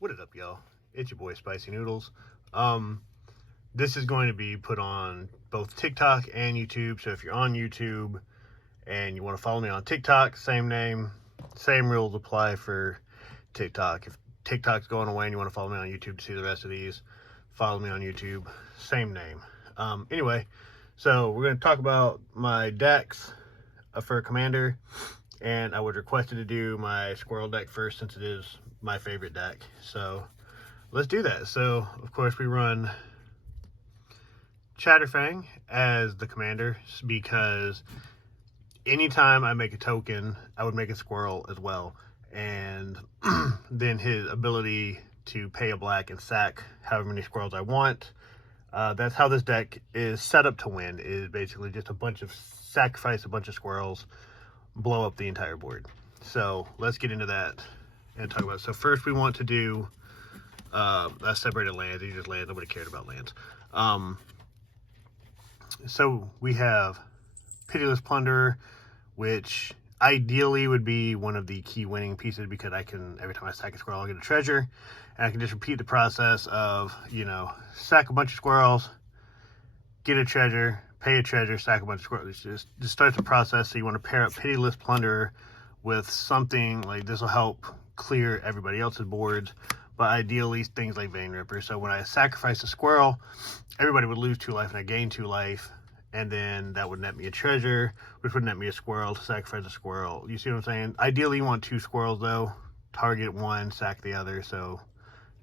What is up, y'all? It's your boy Spicy Noodles. This is going to be put on both TikTok and YouTube. So if you're on YouTube and you want to follow me on TikTok, same name, same rules apply for TikTok. If TikTok's going away and you want to follow me on YouTube to see the rest of these, follow me on YouTube, same name. Anyway, so we're going to talk about my decks for Commander, and I was requested to do my Squirrel deck first since it is my favorite deck. So let's do that. So of course we run Chatterfang as the commander because anytime I make a token, I would make a squirrel as well. And then his ability to pay a black and sack however many squirrels I want. That's how this deck is set up to win, is basically just sacrifice a bunch of squirrels, blow up the entire board. So let's get into that and talk about it. So first we want to do separated lands. These are just lands. Nobody cared about lands. So we have Pitiless Plunderer, which ideally would be one of the key winning pieces because I can, every time I sack a squirrel, I'll get a treasure. And I can just repeat the process of, sack a bunch of squirrels, get a treasure, pay a treasure, sack a bunch of squirrels. Just start the process. So you want to pair up Pitiless Plunderer with something like this will help clear everybody else's boards, but ideally things like Vein Ripper. So when I sacrifice a squirrel, everybody would lose 2 life and I gain 2 life, and then that would net me a treasure, which would net me a squirrel to sacrifice a squirrel. You see what I'm saying? Ideally you want 2 squirrels though. Target one, sack the other, so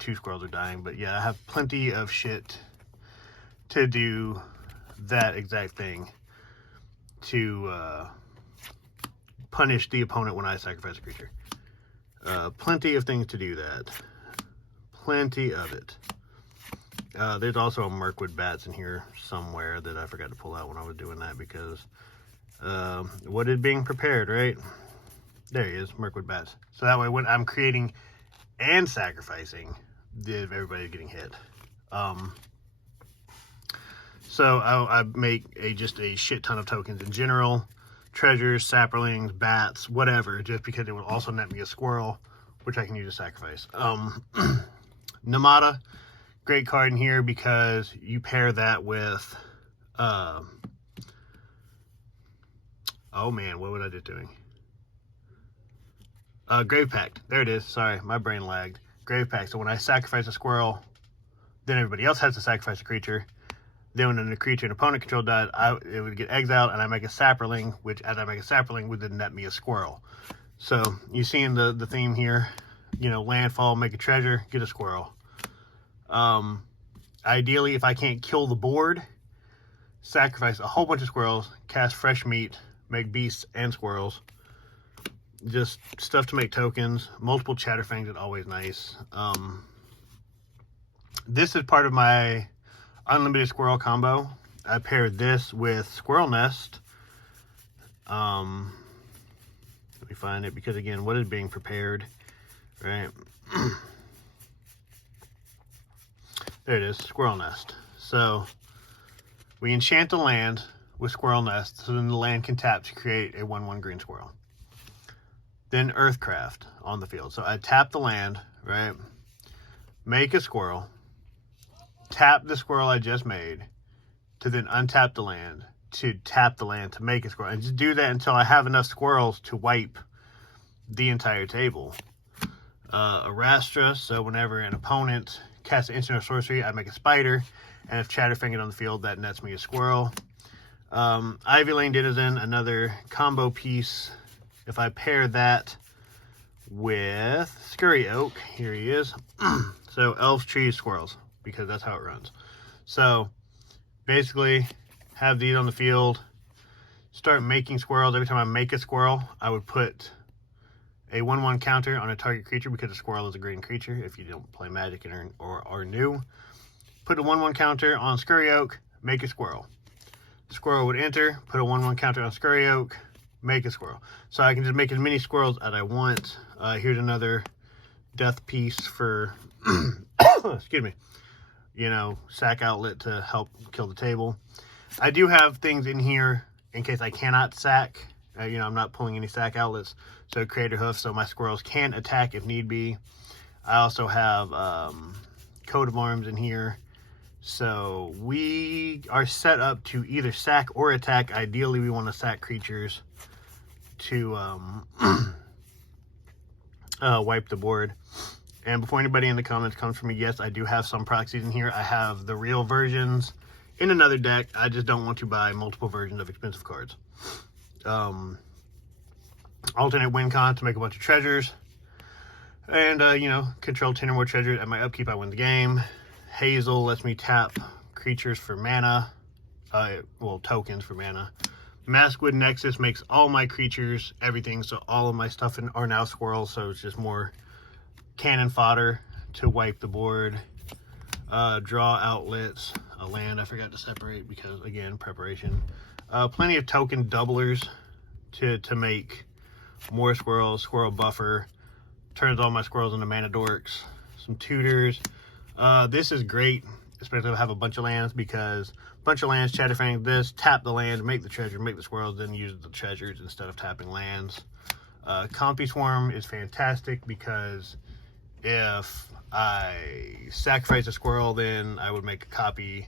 2 squirrels are dying. But yeah, I have plenty of shit to do that exact thing to punish the opponent when I sacrifice a creature. Plenty of things to do that. Plenty of it. There's also a Mirkwood Bats in here somewhere that I forgot to pull out when I was doing that because what is being prepared, right? There he is, Mirkwood Bats. So that way when I'm creating and sacrificing, everybody's getting hit. So I make just a shit ton of tokens in general. Treasures, sapperlings, bats, whatever, just because it will also net me a squirrel, which I can use to sacrifice. Namada, great card in here because you pair that with, oh man, what was I just doing? Grave Pact, there it is, sorry, my brain lagged. Grave Pact, so when I sacrifice a squirrel, then everybody else has to sacrifice a creature. Then when a creature an opponent controlled died, it would get exiled, and I make a sapperling, which as I make a sapperling would then net me a squirrel. So you seeing the theme here, landfall, make a treasure, get a squirrel. Ideally, if I can't kill the board, sacrifice a whole bunch of squirrels, cast fresh meat, make beasts and squirrels. Just stuff to make tokens. Multiple Chatterfangs is always nice. This is part of my unlimited squirrel combo. I pair this with Squirrel Nest. Let me find it because again, what is being prepared, right? There it is, Squirrel Nest. So we enchant a land with Squirrel Nest, so then the land can tap to create a 1/1 green squirrel. Then Earthcraft on the field. So I tap the land, right? Make a squirrel. Tap the squirrel I just made to then untap the land, to tap the land to make a squirrel. And just do that until I have enough squirrels to wipe the entire table. Arastra, so whenever an opponent casts an instant or sorcery, I make a spider. And if Chatterfang is on the field, that nets me a squirrel. Ivy Lane Denizen, another combo piece. If I pair that with Scurry Oak, here he is. So elves, trees, squirrels, because that's how it runs. So basically have these on the field, start making squirrels. Every time I make a squirrel, I would put a 1/1 counter on a target creature because a squirrel is a green creature if you don't play Magic or are new. Put a 1/1 counter on Scurry Oak, make a squirrel. The squirrel would enter, put a 1/1 counter on Scurry Oak, make a squirrel. So I can just make as many squirrels as I want. Here's another death piece for, excuse me, sack outlet to help kill the table. I do have things in here in case I cannot sack. I'm not pulling any sack outlets. So Creator Hoof, so my squirrels can attack if need be. I also have coat of arms in here. So we are set up to either sack or attack. Ideally, we want to sack creatures to wipe the board. And before anybody in the comments comes for me, yes, I do have some proxies in here. I have the real versions in another deck. I just don't want to buy multiple versions of expensive cards. Alternate win con to make a bunch of treasures. And, you know, control 10 or more treasures. At my upkeep, I win the game. Hazel lets me tap creatures for mana. Well, tokens for mana. Maskwood Nexus makes all my creatures everything. So all of my stuff are now squirrels. So it's just more cannon fodder to wipe the board. Draw outlets. A land I forgot to separate because, again, preparation. Plenty of token doublers to make more squirrels. Squirrel buffer. Turns all my squirrels into mana dorks. Some tutors. This is great, especially if I have a bunch of lands, because a bunch of lands, Chatterfang this, tap the land, make the treasure, make the squirrels, then use the treasures instead of tapping lands. Compy Swarm is fantastic because if I sacrifice a squirrel, then I would make a copy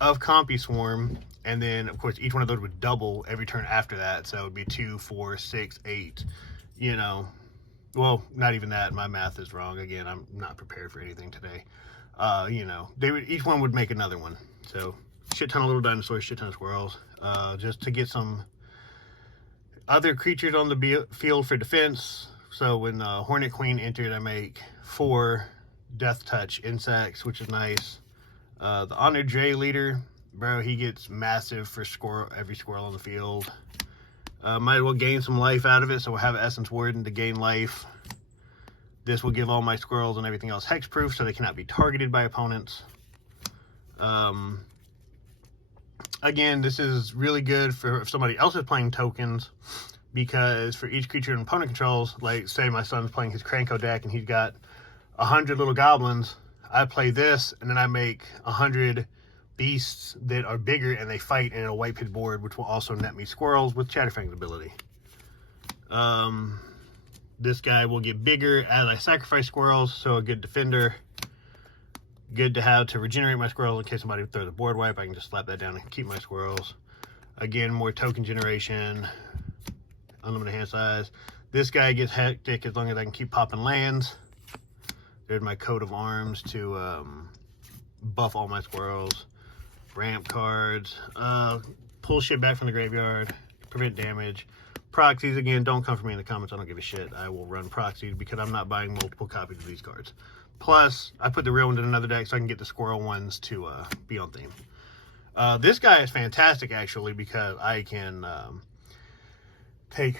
of Compy Swarm, and then of course each one of those would double every turn after that, so it would be 2, 4, 6, 8, you know. Well, not even that. My math is wrong. Again, I'm not prepared for anything today. You know, each one would make another one. So, shit ton of little dinosaurs, shit ton of squirrels. Just to get some other creatures on the field for defense. So, when Hornet Queen entered, I make 4 Death Touch insects, which is nice. The Honored Dray Leader, bro, he gets massive for every squirrel on the field. Might as well gain some life out of it, so we'll have Essence Warden to gain life. This will give all my squirrels and everything else hexproof, so they cannot be targeted by opponents. Again, this is really good for if somebody else is playing tokens, because for each creature an opponent controls, like say my son's playing his Cranko deck and he's got 100 little goblins, I play this and then I make 100 beasts that are bigger and they fight, and it'll wipe his board, which will also net me squirrels with Chatterfang's ability. This guy will get bigger as I sacrifice squirrels, so a good defender. Good to have to regenerate my squirrels in case somebody throws a board wipe. I can just slap that down and keep my squirrels. Again, more token generation. Unlimited hand size. This guy gets hectic as long as I can keep popping lands. There's my coat of arms to buff all my squirrels. Ramp cards, pull shit back from the graveyard, prevent damage. Proxies, again, don't come for me in the comments. I don't give a shit. I will run proxies because I'm not buying multiple copies of these cards. Plus, I put the real ones in another deck so I can get the squirrel ones to be on theme. This guy is fantastic, actually, because I can take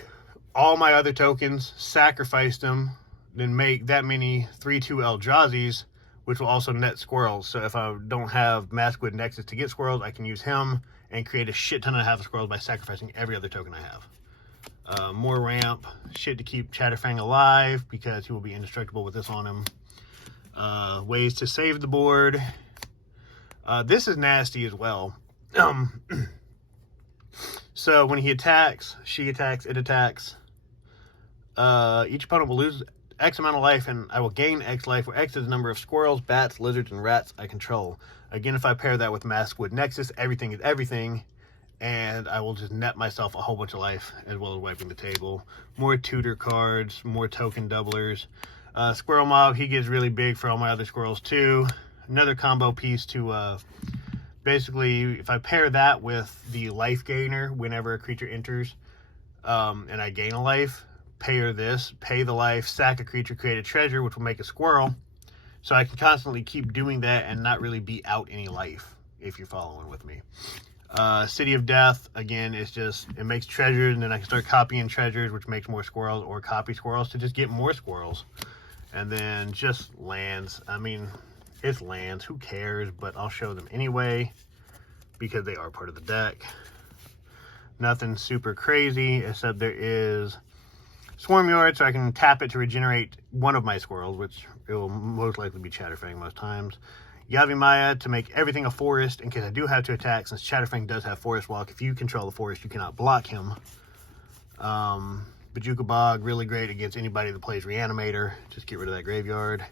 all my other tokens, sacrifice them, then make that many 3/2 Eldrazi's, which will also net squirrels. So if I don't have Maskwood Nexus to get squirrels, I can use him and create a shit ton and a half of squirrels by sacrificing every other token I have. More ramp, shit to keep Chatterfang alive because he will be indestructible with this on him. Ways to save the board. This is nasty as well. So when he attacks, she attacks, it attacks. Each opponent will lose X amount of life, and I will gain X life, where X is the number of squirrels, bats, lizards, and rats I control. Again, if I pair that with Maskwood Nexus, everything is everything, and I will just net myself a whole bunch of life, as well as wiping the table. More tutor cards, more token doublers. Squirrel Mob, he gets really big for all my other squirrels too. Another combo piece to basically, if I pair that with the life gainer whenever a creature enters, and I gain a life, pay the life, sack a creature, create a treasure, which will make a squirrel. So I can constantly keep doing that and not really be out any life, if you're following with me. City of Death, again, it's just, it makes treasures, and then I can start copying treasures, which makes more squirrels, or copy squirrels to just get more squirrels. And then just lands. I mean, it's lands, who cares, but I'll show them anyway because they are part of the deck. Nothing super crazy, except there is Swarm Yard, so I can tap it to regenerate one of my squirrels, which it will most likely be Chatterfang most times. Yavimaya to make everything a forest in case I do have to attack, since Chatterfang does have Forest Walk. If you control the forest, you cannot block him. Bajuka Bog, really great against anybody that plays Reanimator. Just get rid of that graveyard.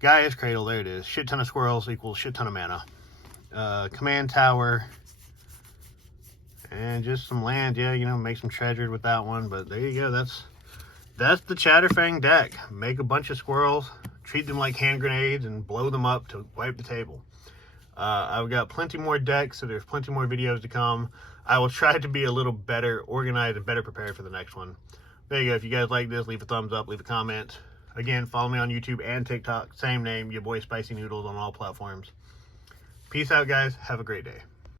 Gaia's Cradle, there it is. Shit ton of squirrels equals shit ton of mana. Command Tower. And just some land, yeah, you know, make some treasured with that one. But there you go, that's the Chatterfang deck. Make a bunch of squirrels, treat them like hand grenades, and blow them up to wipe the table. I've got plenty more decks, so there's plenty more videos to come. I will try to be a little better organized and better prepared for the next one. There you go. If you guys like this, leave a thumbs up, leave a comment. Again, follow me on YouTube and TikTok. Same name, your boy Spicy Noodles on all platforms. Peace out, guys. Have a great day.